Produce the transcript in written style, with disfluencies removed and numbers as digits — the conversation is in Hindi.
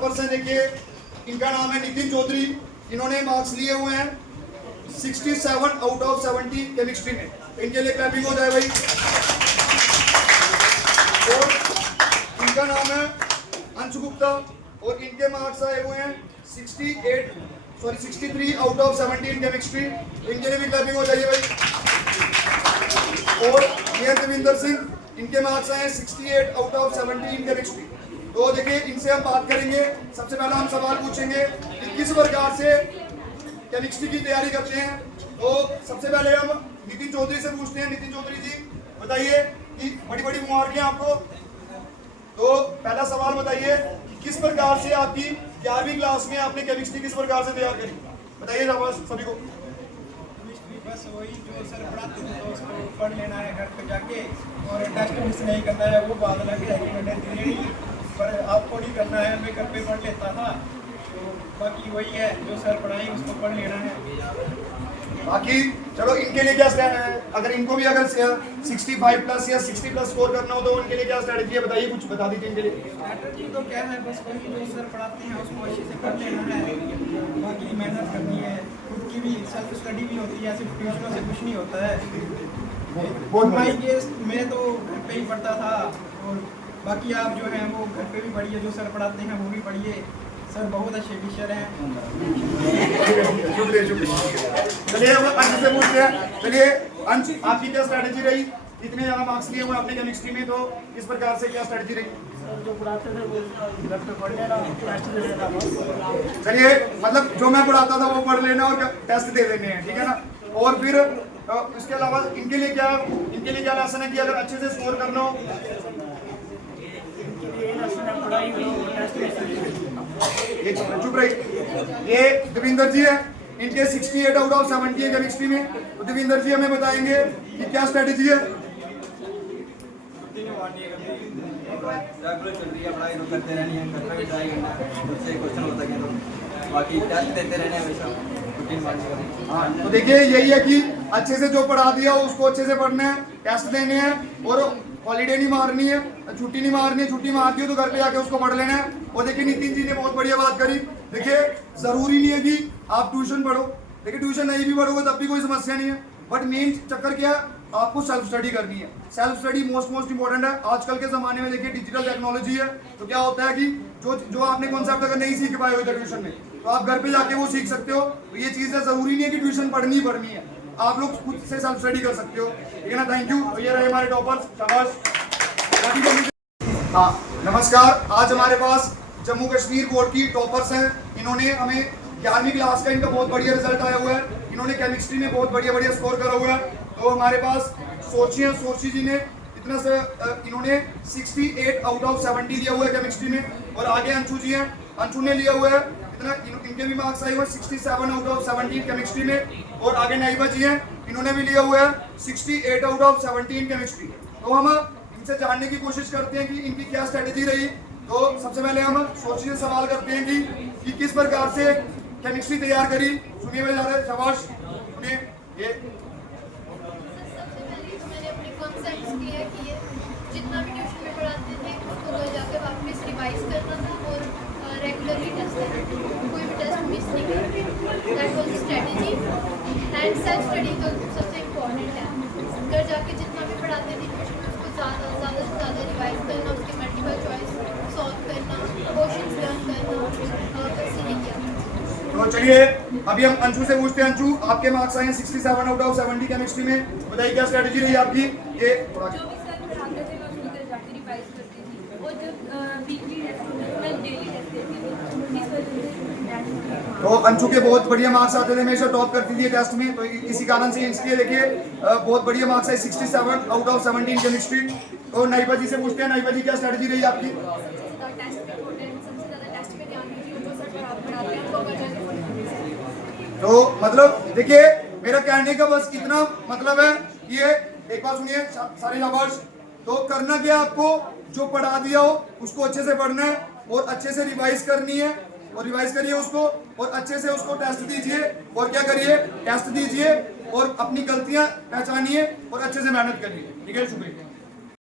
टॉपर्स हैं, देखिए इनका नाम है नितिन चौधरी। इन्होंने मार्क्स लिए हुए हैं 67 आउट ऑफ 70 केमिस्ट्री में। इनके लिए क्लैपिंग हो जाए भाई। और इनका नाम है अंशु गुप्ता और इनके मार्क्स आए हुए हैं 63 आउट ऑफ 70 केमिस्ट्री। इनके लिए भी क्लैपिंग हो जाइए भाई। और ये देविंदर सिंह, इनके मार्क्स आए 68 आउट ऑफ 70 केमिस्ट्री। तो देखिए इनसे हम बात करेंगे। सबसे पहला हम सवाल पूछेंगे कि किस प्रकार से केमिस्ट्री की तैयारी करते हैं। तो सबसे पहले हम नितिन चौधरी से पूछते हैं। नितिन चौधरी जी बताइए कि बड़ी बड़ी मुबारकें आपको। तो पहला सवाल बताइए कि किस प्रकार से आपकी 11वीं क्लास में आपने केमिस्ट्री किस प्रकार से तैयार करी, बताइए सभी को। बस वही जो सर पढ़ाते थे तो उसको पढ़ लेना है घर पे जाके, और टेस्ट मिस नहीं करना है। वो बात अलग है कि मैंने दिल्ली पर आपको नहीं करना है, मैं घर पे पढ़ लेता था। तो बाकी वही है, जो सर पढ़ाई उसको पढ़ लेना है। बाकी चलो इनके लिए क्या अगर इनको भी अगर 65 प्लस या 60 प्लस स्कोर करना हो तो उनके लिए क्या स्ट्रेटजी है, बताइए, कुछ बता दीजिए इनके लिए। स्ट्रैटेजी तो क्या है, बस वही जो सर पढ़ाते हैं उसको अच्छे से पढ़ लेना है। बाकी मेहनत करनी है, खुद की भी सेल्फ स्टडी भी होती है, सिर्फ ट्यूशनों से कुछ नहीं होता है। भाई ये मैं तो घर पे ही पढ़ता था, और बाकी आप जो हैं वो घर पे भी पढ़िए, जो सर पढ़ाते हैं वो भी पढ़िए। सर बहुत अच्छे टीचर हैं। चलिए अब अंश से पूछते हैं। चलिए अंश, आपकी क्या स्ट्रेटजी रही? इतने ज्यादा मार्क्स लिए हुए आपने केमिस्ट्री में, तो किस प्रकार से क्या स्ट्रेटजी रही? जो पढ़ाते थे वो घर पे पढ़ लेना, टेस्ट दे देना बस। चलिए मतलब जो मैं पढ़ाता था वो पढ़ लेना और टेस्ट दे देने हैं, ठीक है ना। और फिर इसके अलावा इनके लिए क्या लेसन है कि अगर अच्छे से स्कोर करना हो? ये चुप रही। ये देविंदर जी है, इनके 68 आउट ऑफ 70 है केमिस्ट्री में। तो देविंदर जी हमें बताएंगे कि क्या स्ट्रेटेजी है। रेगुलर चल रही है, पढ़ाई करते रहनी है, घर में भी ट्राई करना है, उससे क्वेश्चन हो सके तो बाकी टेस्ट देते रहने हमेशा, रूटीन मारनी करनी। हाँ, तो देखिए यही है कि अच्छे से जो पढ़ा दिया हो उसको अच्छे से पढ़ना है, टेस्ट देने हैं, और हॉलीडे नहीं मारनी है, छुट्टी नहीं मारनी है। छुट्टी मार दी हो तो घर पे जाके उसको पढ़ लेना है। और देखिए नितिन जी ने बहुत बढ़िया बात करी। देखिए जरूरी नहीं है कि आप ट्यूशन पढ़ो, देखिए ट्यूशन नहीं भी पढ़ोगे तब भी कोई समस्या नहीं है। बट मेन चक्कर क्या है, आपको सेल्फ स्टडी करनी है। सेल्फ स्टडी मोस्ट इंपॉर्टेंट है। आजकल के जमाने में देखिए डिजिटल टेक्नोलॉजी है, तो क्या होता है कि जो आपने कॉन्सेप्ट अगर नहीं सीख पाए हो ट्यूशन में, तो आप घर पे जाके वो सीख सकते हो। तो ये चीज़ है, जरूरी नहीं है कि ट्यूशन पढ़नी है, आप लोग खुद से सेल्फ स्टडी कर सकते हो, ठीक है ना। Thank you. तो ये रहे हमारे टॉपर्स, शाबाश। हाँ नमस्कार, आज हमारे पास जम्मू कश्मीर बोर्ड की टॉपर्स हैं। इन्होंने हमें 11वीं क्लास का इनका बहुत बढ़िया रिजल्ट आया हुआ है। इन्होंने केमिस्ट्री में बहुत बढ़िया स्कोर करा हुआ है। तो हमारे पास सोची जी ने इन्होंने 68 आउट ऑफ 70 लिया हुआ है केमिस्ट्री में। और आगे अंशु जी हैं, अंशु ने लिया हुआ है इनके भी मार्क्स आए हुए 67 आउट ऑफ 70 केमिस्ट्री में। और आगे नाइबा जी हैं, इन्होंने भी लिया हुआ है 68 आउट ऑफ 70 केमिस्ट्री। तो हम इनसे जानने की कोशिश करते हैं कि इनकी क्या स्ट्रेटेजी रही। तो सबसे पहले हम सोची से सवाल करते हैं कि किस प्रकार से केमिस्ट्री तैयार करी। सुनिए मैं जा रहा है, शाबाश सुनिए। ये मैंने अपने कॉन्सेप्ट्स क्लियर किए, जितना भी ट्यूशन में पढ़ाते थे उसको घर जाकर वापस रिवाइज करना था और रेगुलरली टेस्ट देना था, कोई भी टेस्ट मिस नहीं करना। That was strategy. And self study तो सबसे इम्पोर्टेंट है। घर जाके जितना भी पढ़ाते थे ट्यूशन में उसको ज़्यादा से ज़्यादा रिवाइज करना, उसके मल्टीपल चॉइस सॉल्व करना, क्वेश्चंस लर्न करना, वैसे नहीं किया। तो चलिए अभी हम अंशु से पूछते हैं। अंशु, आपके मार्क्स आए हैं 67 आउट ऑफ 70 केमिस्ट्री में, बताइए क्या स्ट्रेटजी रही आपकी। ये जो भी सर पढ़ाते थे मैं उसको घर जाके रिवाइज करती थी, और जब वीकली टेस्ट होते थे मैं डेली टेस्ट देती थी। इस वजह से तो अंशु के बहुत बढ़िया मार्क्स आते थे, हमेशा टॉप करती थी टेस्ट में। तो इसी कारण से इसके देखिए बहुत बढ़िया मार्क्स आए 67 आउट ऑफ 70 केमिस्ट्री। तो नाइबा जी से पूछते हैं, नाइबा जी क्या स्ट्रेटजी रही आपकी। तो मतलब देखिए मेरा कहने का बस इतना मतलब है कि ये एक बात सुनिए सारे शाबाश। तो करना क्या आपको, जो पढ़ा दिया हो उसको अच्छे से पढ़ना है और अच्छे से रिवाइज करनी है, और रिवाइज करिए उसको और अच्छे से उसको टेस्ट दीजिए। और क्या करिए, टेस्ट दीजिए और अपनी गलतियां पहचानिए और अच्छे से मेहनत करिए, ठीक है। शुक्रिया।